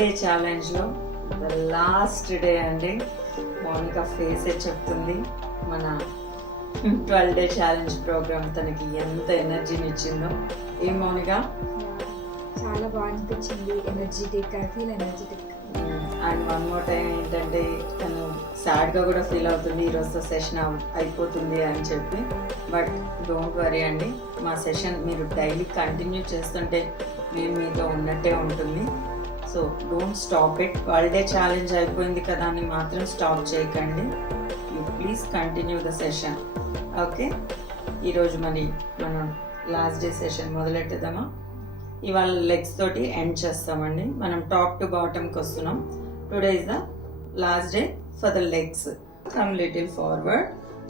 డే ఛాలెంజ్లో last day అండి. మౌనిక ఫేసే చెప్తుంది మన 12 డే ఛాలెంజ్ ప్రోగ్రామ్ తనకి ఎంత ఎనర్జీని ఇచ్చిందో. ఏం మౌనిక? చాలా బాగా అనిపించింది. Energetic, I feel energetic. And one more time ఏంటంటే తను సాడ్గా కూడా ఫీల్ అవుతుంది, ఈరోజు సెషన్ అయిపోతుంది అని చెప్పి. బట్ డోంట్ వరీ అండి, మా సెషన్ మీరు డైలీ కంటిన్యూ చేస్తుంటే మేము మీతో ఉన్నట్టే ఉంటుంది. So don't stop it. 12 day challenge అయిపోయింది కదా అని మాత్రం స్టాప్ చేయకండి. You please continue the session. Okay, ఈరోజు మనం లాస్ట్ డే సెషన్ మొదలెట్టేద్దామా? ఇవాళ లెగ్స్ తోటి ఎండ్ చేస్తామండి. మనం టాప్ టు బాటమ్కి వస్తున్నాం. Today is the last day for the legs. Come little forward,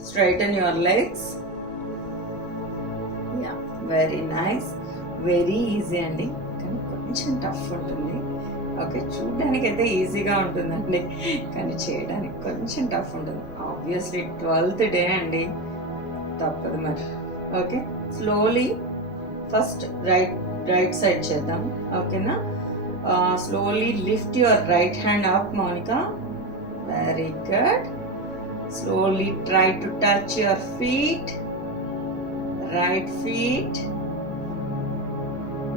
straighten your legs. Yeah, very nice, very easy అండి, కానీ కొంచెం టఫ్ ఉంటుంది. ఓకే, చూడడానికి అయితే ఈజీగా ఉంటుందండి, కానీ చేయడానికి కొంచెం టఫ్ ఉంటుంది. ఆబ్వియస్లీ 12th డే అండి, తప్పదు మరి. Okay, slowly first right side చేద్దాం. ఓకేనా? Slowly lift your right hand up, Mounika. Very good. Slowly try to touch your feet, right feet.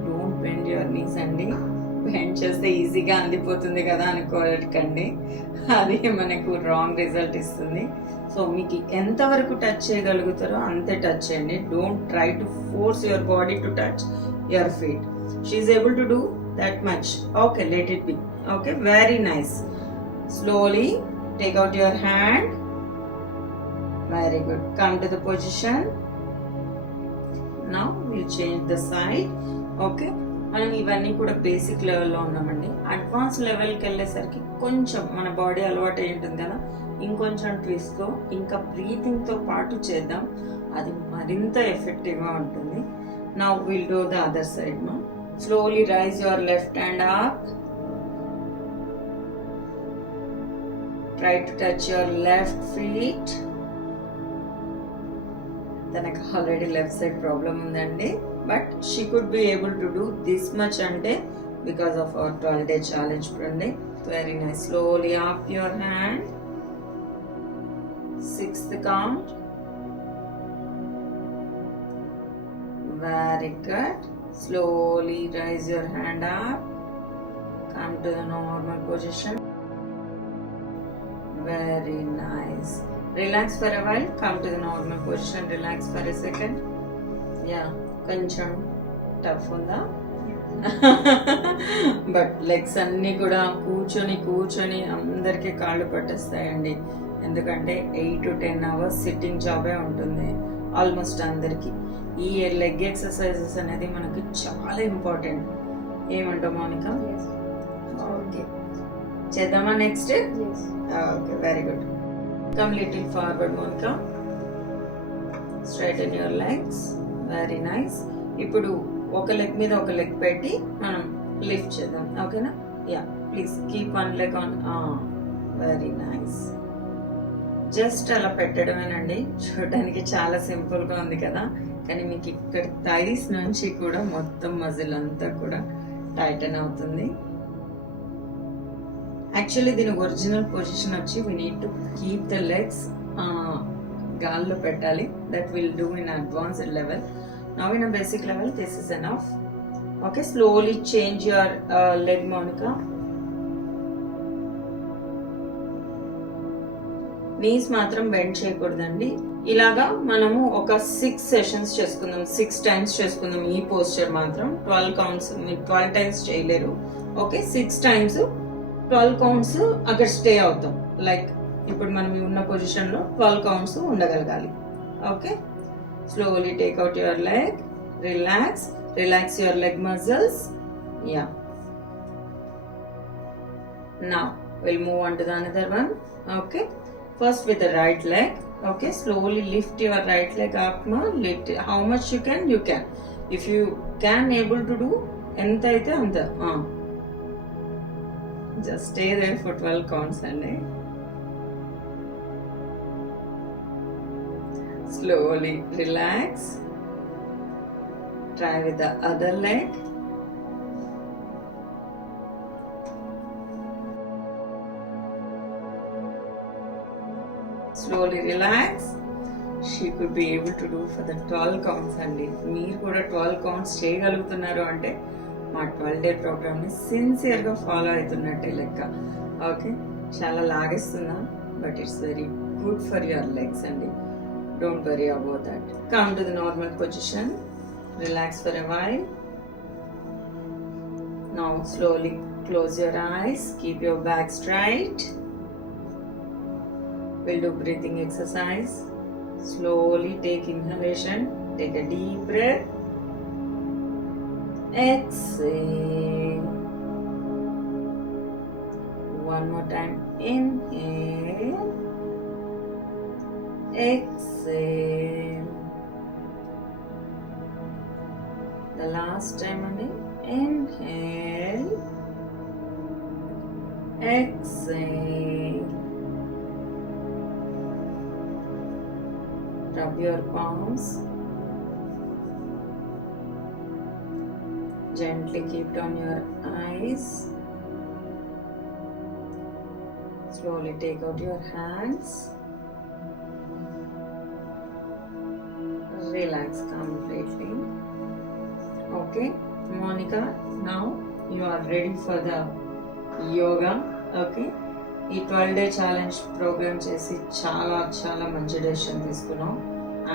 Don't bend your knees అండి. బెండ్ చేస్తే ఈజీగా అందిపోతుంది కదా అనుకోకండి, అది మనకు రాంగ్ రిజల్ట్ ఇస్తుంది. సో మీకు ఎంతవరకు టచ్ చేయగలుగుతారో అంతే టచ్ చేయండి. Don't try to force your body to touch your feet. She is able to do that much. Okay, let it be. Okay, very nice. Slowly take out your hand. Very good. Come to the position. Now will change the side. Okay, మనం ఇవన్నీ కూడా బేసిక్ లెవెల్లో ఉన్నామండి. అడ్వాన్స్ లెవెల్కి వెళ్ళేసరికి కొంచెం మన బాడీ అలవాటు అయి ఉంటుంది కదా, ఇంకొంచెం ట్విస్ట్తో ఇంకా బ్రీతింగ్తో పాటు చేద్దాం, అది మరింత ఎఫెక్టివ్గా ఉంటుంది. Now will do the other side. No, slowly raise your left hand up. Try to touch your left feet. తనకు ఆల్రెడీ లెఫ్ట్ సైడ్ ప్రాబ్లం ఉందండి, but she could be able to do this much అంటే because of our 12 day challenge అండి. Very nice. Slowly up your hand. 6th count. Very good. Slowly raise your hand up. Come to the normal position. Very nice. Relax for a while. Come to the normal position. Relax for a second. Yeah, కొంచెం టఫ్ ఉందా? But legs అన్నీ కూడా కూర్చొని అందరికీ కాళ్ళు పట్టేస్తాయండి. ఎందుకంటే 8 to 10 hours sitting జాబే ఉంటుంది ఆల్మోస్ట్ అందరికి. ఈ లెగ్ ఎక్సర్సైజెస్ అనేది మనకి చాలా ఇంపార్టెంట్. ఏమంటావు మౌనిక? ఓకే, చేద్దామా next? Okay, very good. Come little forward, Mounika. Straighten your legs. Very nice. ఇప్పుడు ఒక లెగ్ మీద ఒక లెగ్ పెట్టి మనం లిఫ్ట్ చేద్దాం. ఓకేనా? Yeah, please keep one leg on. Very nice. Just అలా పెట్టడమేనండి. చూడడానికి చాలా సింపుల్గా ఉంది కదా, కానీ మీకు ఇక్కడ థైస్ నుంచి కూడా మొత్తం మజిల్ అంతా కూడా టైటన్ అవుతుంది. యాక్చువల్లీ దీని ఒరిజినల్ పొజిషన్ వచ్చి we need to keep the legs గాల్లో పెట్టాలి. That will do in advanced level. Now in a basic level this is enough. Okay, slowly change your leg, Mounika. Knees మాత్రం బెండ్ చేయకూడదండి. ఇలాగా మనము ఒక 6 సెషన్స్ చేసుకుందాం, 6 times చేసుకుందాం. ఈ పోస్చర్ మాత్రం 12 counts, మీరు 12 times చేయలేరు. ఓకే, 6 times 12 counts అక్కడ స్టే అవుతాం. లైక్ ఇప్పుడు మనం ఉన్న పొజిషన్లో 12 counts ఉండగలగాలి. Okay, slowly take out your leg. Relax your leg muscles. Yeah, now will move on to the another one. Okay, first with the right leg. Okay, slowly lift your right leg up, ma. Lift how much you can. If you can able to do enta aithe anta. Just stay there for 12 counts andi. Slowly relax. Try with the other leg. slowly relax. She could be able to do for the 12 counts అండి. మీరు కూడా 12 counts చేయగలుగుతున్నారు అంటే మా 12-day ప్రోగ్రామ్ని సిన్సియర్గా ఫాలో అవుతున్నట్టే లెక్క. ఓకే, చాలా లాగేస్తున్నా, but it's very good for your legs అండి. Don't worry about that. Come to the normal position. Relax for a while. Now slowly close your eyes. Keep your back straight. We'll do breathing exercise. Slowly take inhalation. Take a deep breath. Exhale. One more time. Inhale. Exhale. The last time only. Inhale. Exhale. Rub your palms. Gently keep down your eyes. Slowly take out your hands. Relax completely. Okay, Monica, now you are ready for the yoga. Okay, ఈ 12-day challenge programme చేసి చాలా చాలా మంచి decision తీసుకున్నాం.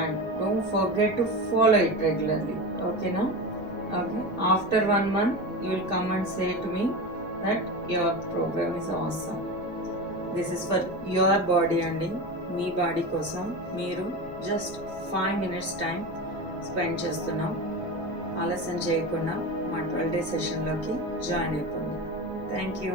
And don't forget to follow it regularly. ఓకేనా? Okay, after 1 month you will come and say to me that your programme is awesome. This is for your body అండి. మీ బాడీ కోసం మీరు జస్ట్ 5 minutes టైం స్పెండ్ చేస్తున్నాం. ఆలస్యం చేయకుండా మా 12-day సెషన్లోకి జాయిన్ అయిపోండి. Thank you.